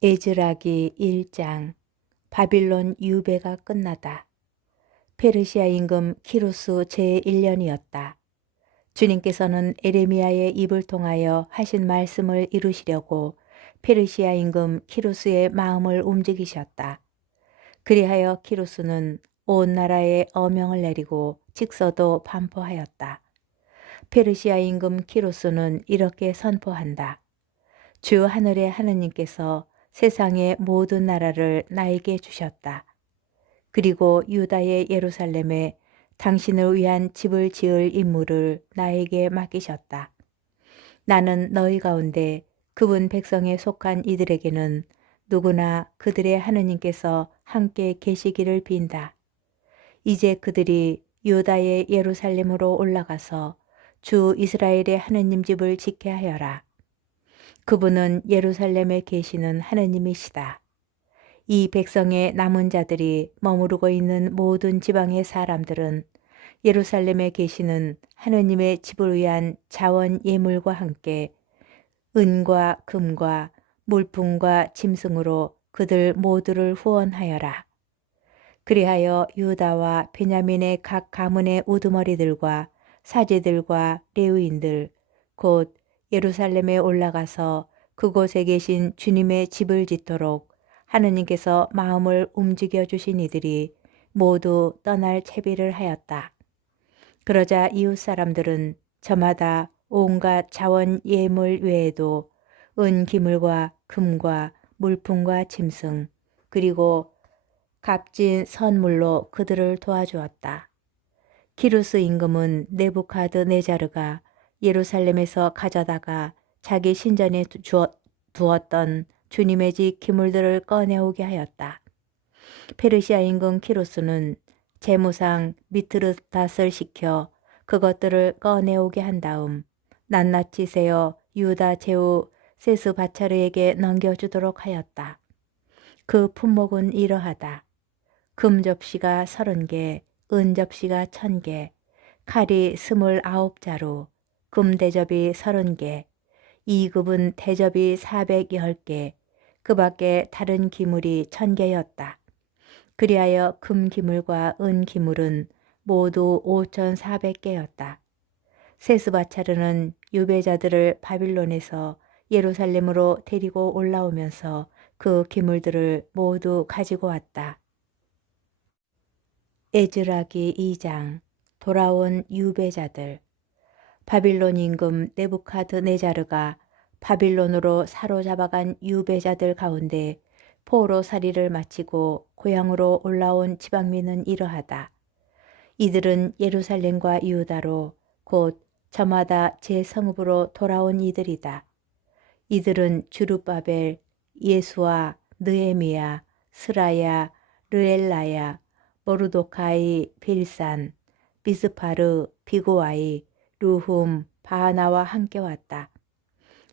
에즈라기 1장. 바빌론 유배가 끝나다. 페르시아 임금 키루스 제1년이었다. 주님께서는 에레미야의 입을 통하여 하신 말씀을 이루시려고 페르시아 임금 키루스의 마음을 움직이셨다. 그리하여 키루스는 온 나라에 어명을 내리고 직서도 반포하였다. 페르시아 임금 키루스는 이렇게 선포한다. 주 하늘의 하느님께서 세상의 모든 나라를 나에게 주셨다. 그리고 유다의 예루살렘에 당신을 위한 집을 지을 임무를 나에게 맡기셨다. 나는 너희 가운데 그분 백성에 속한 이들에게는 누구나 그들의 하느님께서 함께 계시기를 빈다. 이제 그들이 유다의 예루살렘으로 올라가서 주 이스라엘의 하느님 집을 지켜야 하여라. 그분은 예루살렘에 계시는 하느님이시다. 이 백성의 남은 자들이 머무르고 있는 모든 지방의 사람들은 예루살렘에 계시는 하느님의 집을 위한 자원 예물과 함께 은과 금과 물품과 짐승으로 그들 모두를 후원하여라. 그리하여 유다와 베냐민의 각 가문의 우두머리들과 사제들과 레위인들 곧 예루살렘에 올라가서 그곳에 계신 주님의 집을 짓도록 하느님께서 마음을 움직여 주신 이들이 모두 떠날 채비를 하였다. 그러자 이웃 사람들은 저마다 온갖 자원 예물 외에도 은 기물과 금과 물품과 짐승 그리고 값진 선물로 그들을 도와주었다. 키루스 임금은 네부카드네자르가 예루살렘에서 가져다가 자기 신전에 두었던 주님의 집 기물들을 꺼내오게 하였다. 페르시아 임금 키루스는 제무상 미트르닷을 시켜 그것들을 꺼내오게 한 다음 낱낱이 세어 유다 제후 세스바차르에게 넘겨주도록 하였다. 그 품목은 이러하다. 금 접시가 30개, 은 접시가 1000개, 칼이 29자루, 금 대접이 30개, 2급은 대접이 410개, 그 밖에 다른 기물이 1000개였다. 그리하여 금 기물과 은 기물은 모두 5400개였다. 세스바차르는 유배자들을 바빌론에서 예루살렘으로 데리고 올라오면서 그 기물들을 모두 가지고 왔다. 에즈라기 2장. 돌아온 유배자들. 바빌론 임금 네부카드네자르가 바빌론으로 사로잡아간 유배자들 가운데 포로살이를 마치고 고향으로 올라온 지방민은 이러하다. 이들은 예루살렘과 유다로 곧 저마다 제 성읍으로 돌아온 이들이다. 이들은 주룹바벨, 예수아, 느헤미야, 스라야, 르엘라야, 모르도카이, 빌산, 비스파르, 비고아이, 루훔, 바하나와 함께 왔다.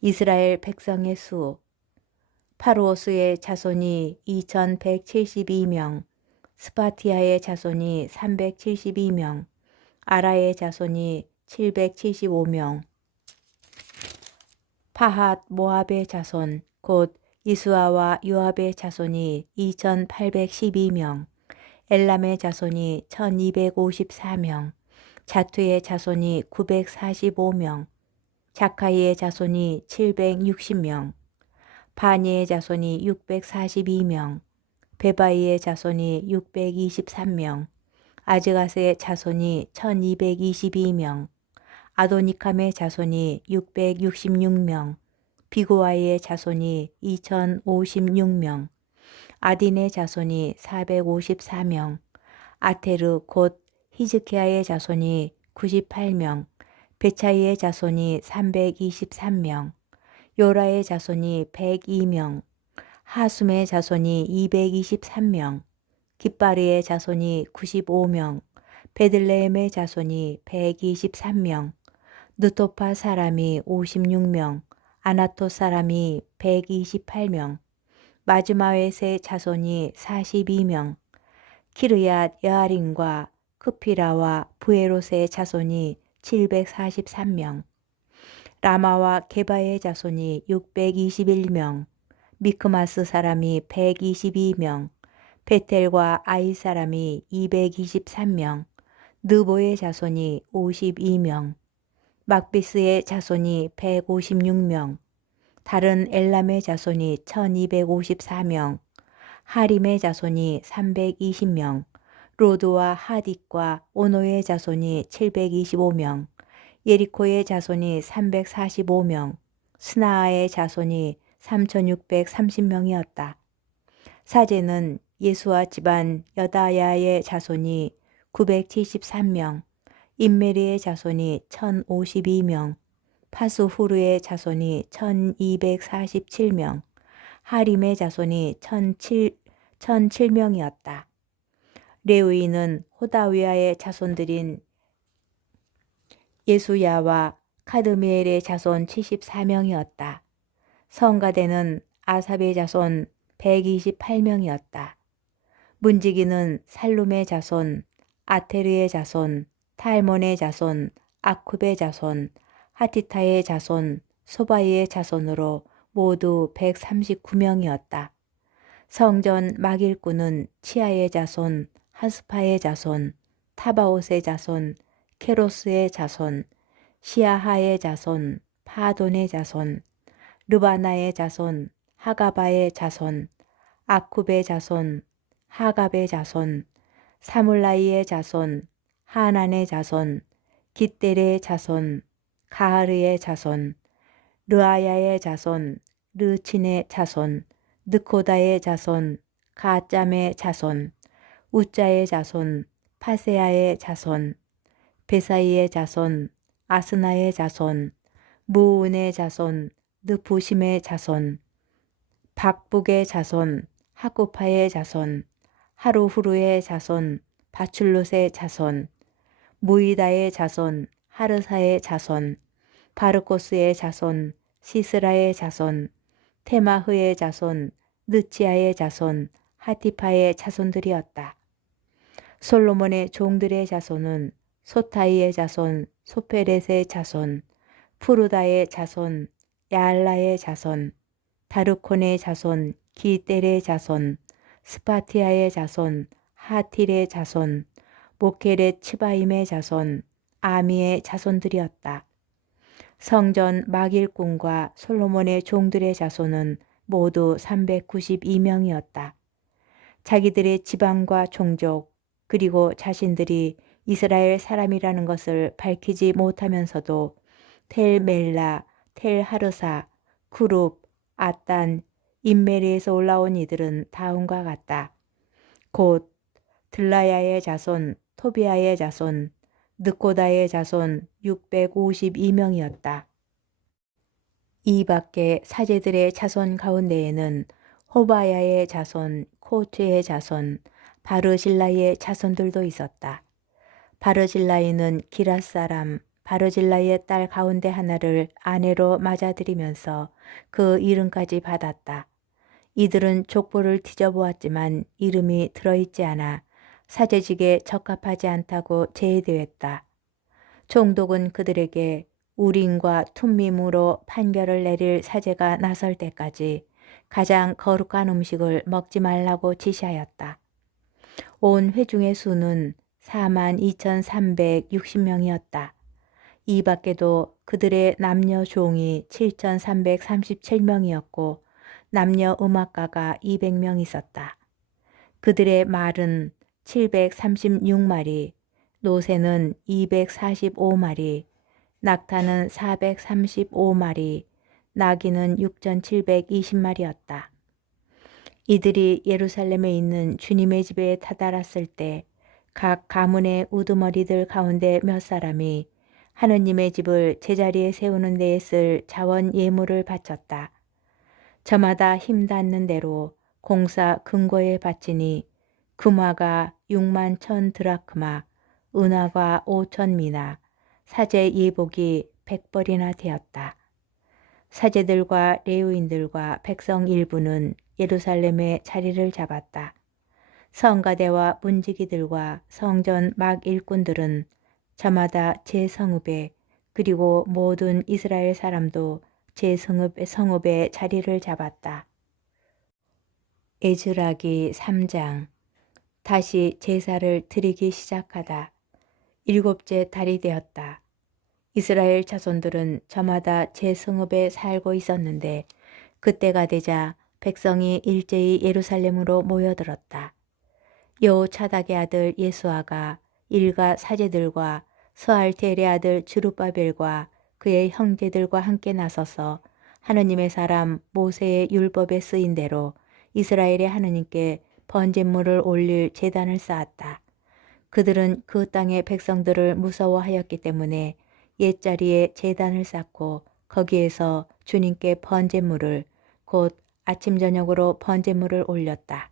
이스라엘 백성의 수. 파루오스의 자손이 2172명, 스파티아의 자손이 372명, 아라의 자손이 775명, 파핫 모압의 자손 곧 이수아와 요압의 자손이 2812명, 엘람의 자손이 1254명, 자투의 자손이 945명, 자카이의 자손이 760명, 바니의 자손이 642명, 베바이의 자손이 623명, 아즈가스의 자손이 1222명, 아도니캄의 자손이 666명, 비고아이의 자손이 2056명, 아딘의 자손이 454명, 아테르 곧 히즈키야의 자손이 98명, 베차이의 자손이 323명, 요라의 자손이 102명, 하숨의 자손이 223명, 깃바리의 자손이 95명, 베들레헴의 자손이 123명, 느토파 사람이 56명, 아나토 사람이 128명, 마즈마웻의 자손이 42명, 키르얏 여아림과 크피라와 부에롯의 자손이 743명, 라마와 게바의 자손이 621명, 미크마스 사람이 122명, 베텔과 아이 사람이 223명, 느보의 자손이 52명, 막비스의 자손이 156명, 다른 엘람의 자손이 1254명, 하림의 자손이 320명, 로드와 하딕과 오노의 자손이 725명, 예리코의 자손이 345명, 스나아의 자손이 3630명이었다. 사제는 예수와 집안 여다야의 자손이 973명, 임메리의 자손이 1052명, 파수후르의 자손이 1247명, 하림의 자손이 1007명이었다. 레위인은 호다위아의 자손들인 예수야와 카드미엘의 자손 74명이었다. 성가대는 아삽의 자손 128명이었다. 문지기는 살룸의 자손, 아테르의 자손, 탈몬의 자손, 아쿰의 자손, 하티타의 자손, 소바이의 자손으로 모두 139명이었다. 성전 막일꾼은 치아의 자손, 하스파의 자손, 타바옷의 자손, 케로스의 자손, 시아하의 자손, 파돈의 자손, 르바나의 자손, 하가바의 자손, 아쿰의 자손, 하갑의 자손, 사물라이의 자손, 하난의 자손, 깃델의 자손, 가하르의 자손, 르아야의 자손, 르친의 자손, 느코다의 자손, 가짬의 자손, 우짜의 자손, 파세아의 자손, 베사이의 자손, 아스나의 자손, 무운의 자손, 느부심의 자손, 박북의 자손, 하쿠파의 자손, 하루후루의 자손, 바출롯의 자손, 무이다의 자손, 하르사의 자손, 바르코스의 자손, 시스라의 자손, 테마흐의 자손, 느치아의 자손, 하티파의 자손들이었다. 솔로몬의 종들의 자손은 소타이의 자손, 소페렛의 자손, 푸르다의 자손, 야알라의 자손, 다르콘의 자손, 기델의 자손, 스파티아의 자손, 하틸의 자손, 모케렛 치바임의 자손, 아미의 자손들이었다. 성전 막일꾼과 솔로몬의 종들의 자손은 모두 392명이었다. 자기들의 지방과 종족 그리고 자신들이 이스라엘 사람이라는 것을 밝히지 못하면서도 텔 멜라, 텔 하르사, 쿠룹, 아단, 임메리에서 올라온 이들은 다음과 같다. 곧 들라야의 자손, 토비아의 자손, 느코다의 자손 652명이었다. 이 밖에 사제들의 자손 가운데에는 호바야의 자손, 코트의 자손, 바르질라의 자손들도 있었다. 바르질라이는 기랏 사람 바르질라의 딸 가운데 하나를 아내로 맞아들이면서 그 이름까지 받았다. 이들은 족보를 뒤져보았지만 이름이 들어있지 않아 사제직에 적합하지 않다고 제외되었다. 총독은 그들에게 우림과 툼밈으로 판결을 내릴 사제가 나설 때까지 가장 거룩한 음식을 먹지 말라고 지시하였다. 온 회중의 수는 42,360명이었다. 이 밖에도 그들의 남녀 종이 7,337명이었고 남녀 음악가가 200명 있었다. 그들의 말은 736마리, 노새는 245마리, 낙타는 435마리, 나귀는 6,720마리였다. 이들이 예루살렘에 있는 주님의 집에 다다랐을 때 각 가문의 우두머리들 가운데 몇 사람이 하느님의 집을 제자리에 세우는 데에 쓸 자원 예물을 바쳤다. 저마다 힘 닿는 대로 공사 금고에 바치니 금화가 6만 1,000 드라크마, 은화가 5,000 미나, 사제 예복이 100벌이나 되었다. 사제들과 레위인들과 백성 일부는 예루살렘에 자리를 잡았다. 성가대와 문지기들과 성전 막 일꾼들은 저마다 제 성읍에 그리고 모든 이스라엘 사람도 제 성읍에 자리를 잡았다. 에즈라기 3장. 다시 제사를 드리기 시작하다. 일곱째 달이 되었다. 이스라엘 자손들은 저마다 제 성읍에 살고 있었는데 그때가 되자 백성이 일제히 예루살렘으로 모여들었다. 여호차닥의 아들 예수아가 일가 사제들과 스알티엘의 아들 주룹바벨과 그의 형제들과 함께 나서서 하느님의 사람 모세의 율법에 쓰인 대로 이스라엘의 하느님께 번제물을 올릴 제단을 쌓았다. 그들은 그 땅의 백성들을 무서워하였기 때문에 옛자리에 제단을 쌓고 거기에서 주님께 번제물을 곧 아침 저녁으로 번제물을 올렸다.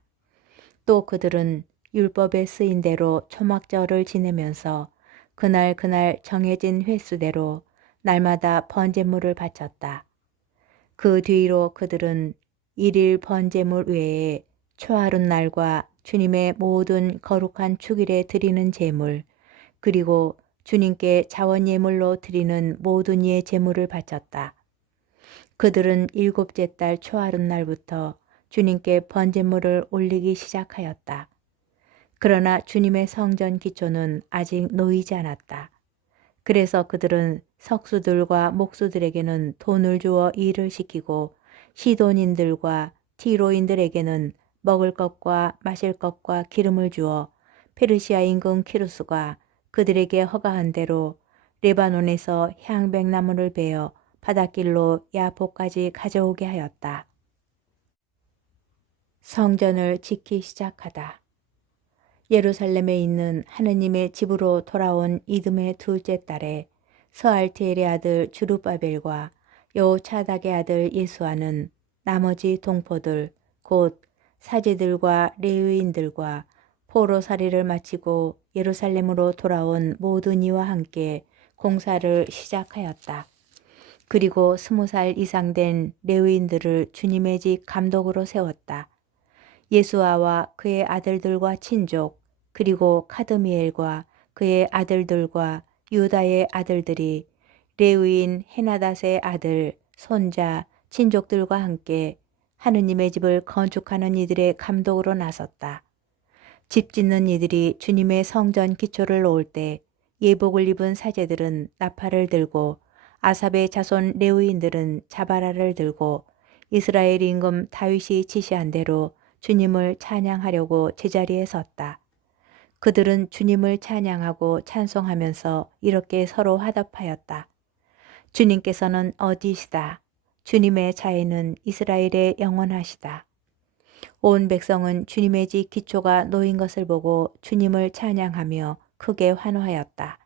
또 그들은 율법에 쓰인 대로 초막절을 지내면서 그날 정해진 횟수대로 날마다 번제물을 바쳤다. 그 뒤로 그들은 일일 번제물 외에 초하룻날과 주님의 모든 거룩한 축일에 드리는 제물 그리고 주님께 자원예물로 드리는 모든 이의 제물을 바쳤다. 그들은 일곱째 달 초하룻날부터 주님께 번제물을 올리기 시작하였다. 그러나 주님의 성전 기초는 아직 놓이지 않았다. 그래서 그들은 석수들과 목수들에게는 돈을 주어 일을 시키고 시돈인들과 티로인들에게는 먹을 것과 마실 것과 기름을 주어 페르시아 임금 키루스가 그들에게 허가한 대로 레바논에서 향백나무를 베어 바닷길로 야포까지 가져오게 하였다. 성전을 짓기 시작하다. 예루살렘에 있는 하느님의 집으로 돌아온 이듬해 둘째 달에 스알티엘의 아들 주룹바벨과 여호차닥의 아들 예수아는 나머지 동포들 곧 사제들과 레위인들과 포로살이를 마치고 예루살렘으로 돌아온 모든 이와 함께 공사를 시작하였다. 그리고 20살 이상 된 레위인들을 주님의 집 감독으로 세웠다. 예수아와 그의 아들들과 친족 그리고 카드미엘과 그의 아들들과 유다의 아들들이 레위인 헤나닷의 아들 손자 친족들과 함께 하느님의 집을 건축하는 이들의 감독으로 나섰다. 집 짓는 이들이 주님의 성전 기초를 놓을 때 예복을 입은 사제들은 나팔을 들고 아삽의 자손 레위인들은 자바라를 들고 이스라엘 임금 다윗이 지시한 대로 주님을 찬양하려고 제자리에 섰다. 그들은 주님을 찬양하고 찬송하면서 이렇게 서로 화답하였다. 주님께서는 어디시다. 주님의 자애는 이스라엘에 영원하시다. 온 백성은 주님의 집 기초가 놓인 것을 보고 주님을 찬양하며 크게 환호하였다.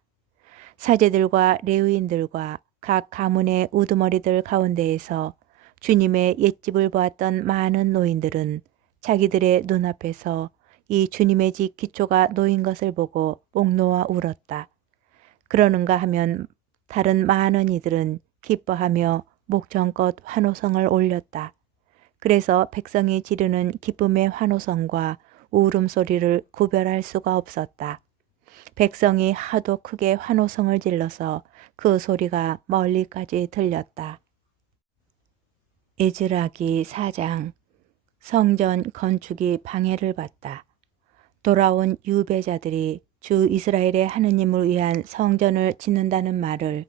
사제들과 레위인들과 각 가문의 우두머리들 가운데에서 주님의 옛집을 보았던 많은 노인들은 자기들의 눈앞에서 이 주님의 집 기초가 놓인 것을 보고 목 놓아 울었다. 그러는가 하면 다른 많은 이들은 기뻐하며 목전껏 환호성을 올렸다. 그래서 백성이 지르는 기쁨의 환호성과 울음소리를 구별할 수가 없었다. 백성이 하도 크게 환호성을 질러서 그 소리가 멀리까지 들렸다. 에즈라기 4장. 성전 건축이 방해를 받다. 돌아온 유배자들이 주 이스라엘의 하느님을 위한 성전을 짓는다는 말을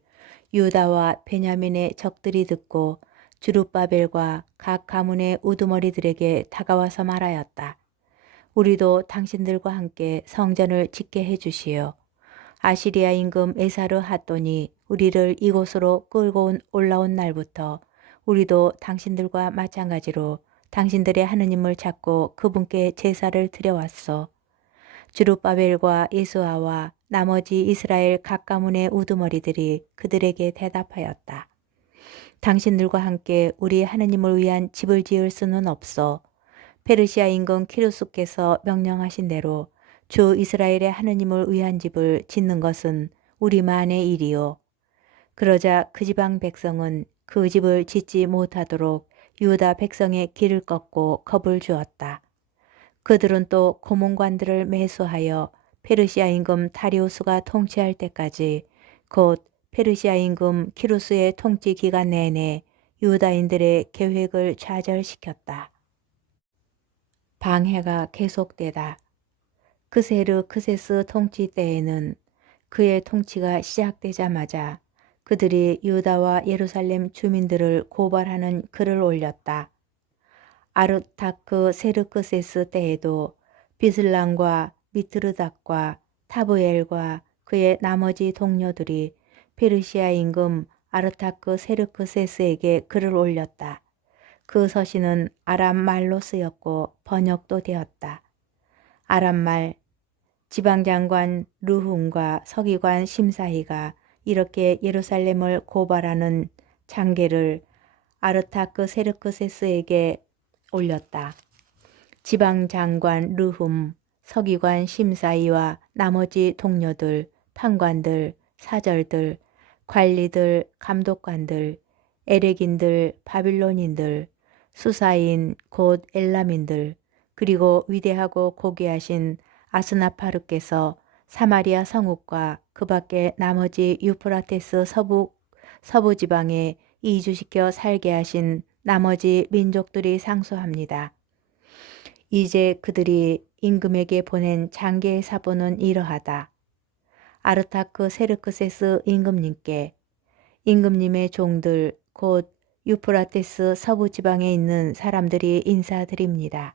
유다와 베냐민의 적들이 듣고 주룹바벨과 각 가문의 우두머리들에게 다가와서 말하였다. 우리도 당신들과 함께 성전을 짓게 해주시오. 아시리아 임금 에사르 핫돈이 우리를 이곳으로 끌고 올라온 날부터 우리도 당신들과 마찬가지로 당신들의 하느님을 찾고 그분께 제사를 드려왔소. 주룹바벨과 예수아와 나머지 이스라엘 각 가문의 우두머리들이 그들에게 대답하였다. 당신들과 함께 우리 하느님을 위한 집을 지을 수는 없소. 페르시아 임금 키루스께서 명령하신 대로 주 이스라엘의 하느님을 위한 집을 짓는 것은 우리만의 일이요. 그러자 그 지방 백성은 그 집을 짓지 못하도록 유다 백성의 길을 꺾고 겁을 주었다. 그들은 또 고문관들을 매수하여 페르시아 임금 다리우스가 통치할 때까지 곧 페르시아 임금 키루스의 통치 기간 내내 유다인들의 계획을 좌절시켰다. 방해가 계속되다. 크세르크세스 통치 때에는 그의 통치가 시작되자마자 그들이 유다와 예루살렘 주민들을 고발하는 글을 올렸다. 아르타크 세르크세스 때에도 비슬람과 미트르닥과 타브엘과 그의 나머지 동료들이 페르시아 임금 아르타크 세르크세스에게 글을 올렸다. 그 서신은 아람 말로 쓰였고 번역도 되었다. 아람말. 지방장관 르훔과 서기관 심사히가 이렇게 예루살렘을 고발하는 장계를 아르타크 세르크세스에게 올렸다. 지방장관 르훔, 서기관 심사히와 나머지 동료들, 판관들, 사절들, 관리들, 감독관들, 에렉인들, 바빌론인들, 수사인 곧 엘람인들, 그리고 위대하고 고귀하신 아스나파르께서 사마리아 성읍과 그 밖에 나머지 유프라테스 서부 지방에 이주시켜 살게 하신 나머지 민족들이 상소합니다. 이제 그들이 임금에게 보낸 장계의 사본은 이러하다. 아르타크 세르크세스 임금님께 임금님의 종들 곧 유프라테스 서부 지방에 있는 사람들이 인사드립니다.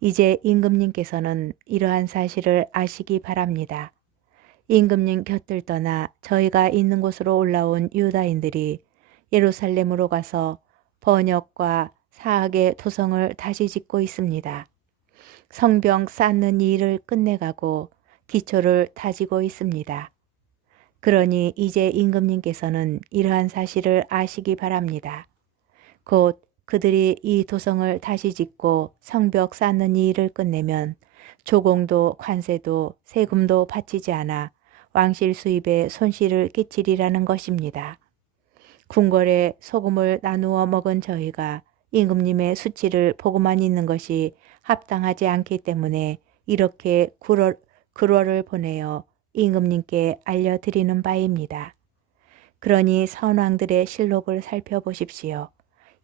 이제 임금님께서는 이러한 사실을 아시기 바랍니다. 임금님 곁을 떠나 저희가 있는 곳으로 올라온 유다인들이 예루살렘으로 가서 번역과 사학의 도성을 다시 짓고 있습니다. 성벽 쌓는 일을 끝내가고 기초를 다지고 있습니다. 그러니 이제 임금님께서는 이러한 사실을 아시기 바랍니다. 곧 그들이 이 도성을 다시 짓고 성벽 쌓는 일을 끝내면 조공도 관세도 세금도 바치지 않아 왕실 수입에 손실을 끼치리라는 것입니다. 궁궐에 소금을 나누어 먹은 저희가 임금님의 수치를 보고만 있는 것이 합당하지 않기 때문에 이렇게 글월을 보내어 임금님께 알려드리는 바입니다. 그러니 선왕들의 실록을 살펴보십시오.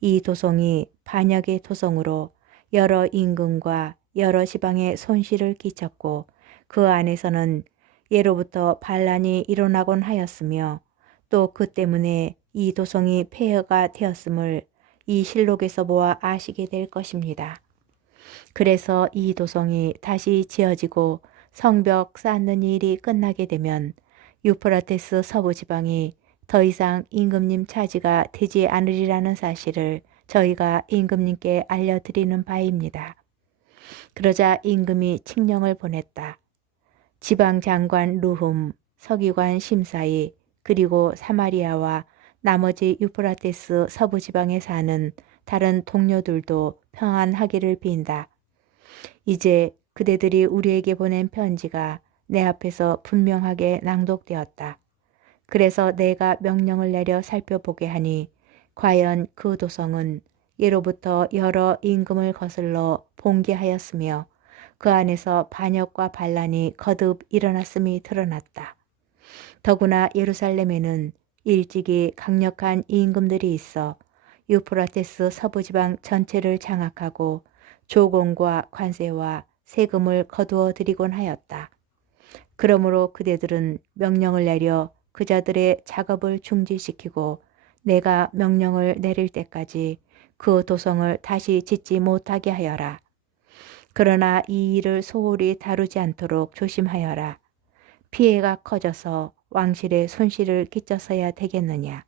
이 도성이 반역의 도성으로 여러 임금과 여러 지방에 손실을 끼쳤고 그 안에서는 예로부터 반란이 일어나곤 하였으며 또 그 때문에 이 도성이 폐허가 되었음을 이 실록에서 보아 아시게 될 것입니다. 그래서 이 도성이 다시 지어지고 성벽 쌓는 일이 끝나게 되면 유프라테스 서부 지방이 더 이상 임금님 차지가 되지 않으리라는 사실을 저희가 임금님께 알려드리는 바입니다. 그러자 임금이 칙령을 보냈다. 지방장관 르훔, 서기관 심사히, 그리고 사마리아와 나머지 유프라테스 서부 지방에 사는 다른 동료들도 평안하기를 빈다. 이제 그대들이 우리에게 보낸 편지가 내 앞에서 분명하게 낭독되었다. 그래서 내가 명령을 내려 살펴보게 하니 과연 그 도성은 예로부터 여러 임금을 거슬러 봉기하였으며 그 안에서 반역과 반란이 거듭 일어났음이 드러났다. 더구나 예루살렘에는 일찍이 강력한 임금들이 있어 유프라테스 서부지방 전체를 장악하고 조공과 관세와 세금을 거두어 들이곤 하였다. 그러므로 그대들은 명령을 내려 그자들의 작업을 중지시키고 내가 명령을 내릴 때까지 그 도성을 다시 짓지 못하게 하여라. 그러나 이 일을 소홀히 다루지 않도록 조심하여라. 피해가 커져서 왕실에 손실을 끼쳐서야 되겠느냐.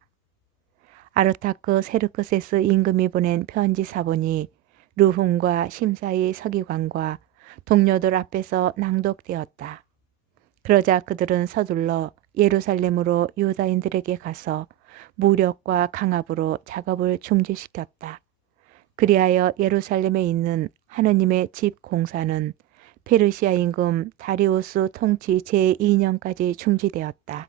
아르타크 세르크세스 임금이 보낸 편지 사본이 르훔과 심사히 서기관과 동료들 앞에서 낭독되었다. 그러자 그들은 서둘러 예루살렘으로 유다인들에게 가서 무력과 강압으로 작업을 중지시켰다. 그리하여 예루살렘에 있는 하느님의 집 공사는 페르시아 임금 다리우스 통치 제2년까지 중지되었다.